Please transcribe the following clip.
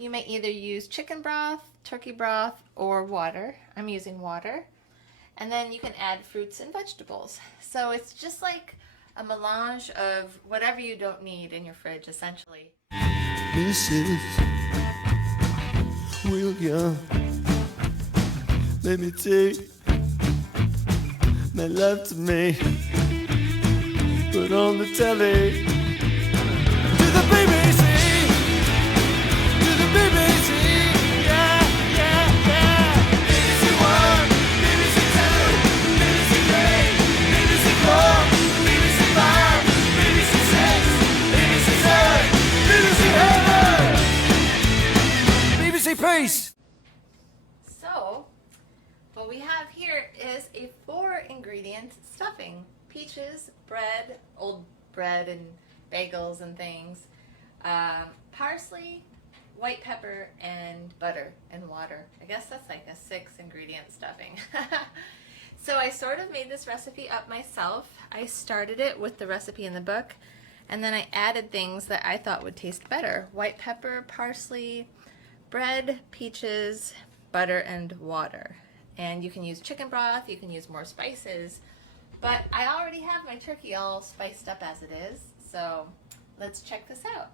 You may either use chicken broth, turkey broth, or water. I'm using water. And then you can add fruits and vegetables. So it's just like a melange of whatever you don't need in your fridge, essentially. Mrs. William, let me take my love to me. Put on the telly to the BBC, to the BBC, yeah, yeah, yeah. BBC One, BBC Two, BBC Three, BBC Four, BBC Five, BBC Six, BBC Seven, BBC Heaven, BBC Peace. So, what we have here is a 4-ingredient stuffing. Peaches, bread, old bread and bagels and things, parsley, white pepper, and butter and water. I guess that's like a 6-ingredient stuffing. So I sort of made this recipe up myself. I started it with the recipe in the book, and then I added things that I thought would taste better. White pepper, parsley, bread, peaches, butter, and water. And you can use chicken broth, you can use more spices, but I already have my turkey all spiced up as it is, so let's check this out.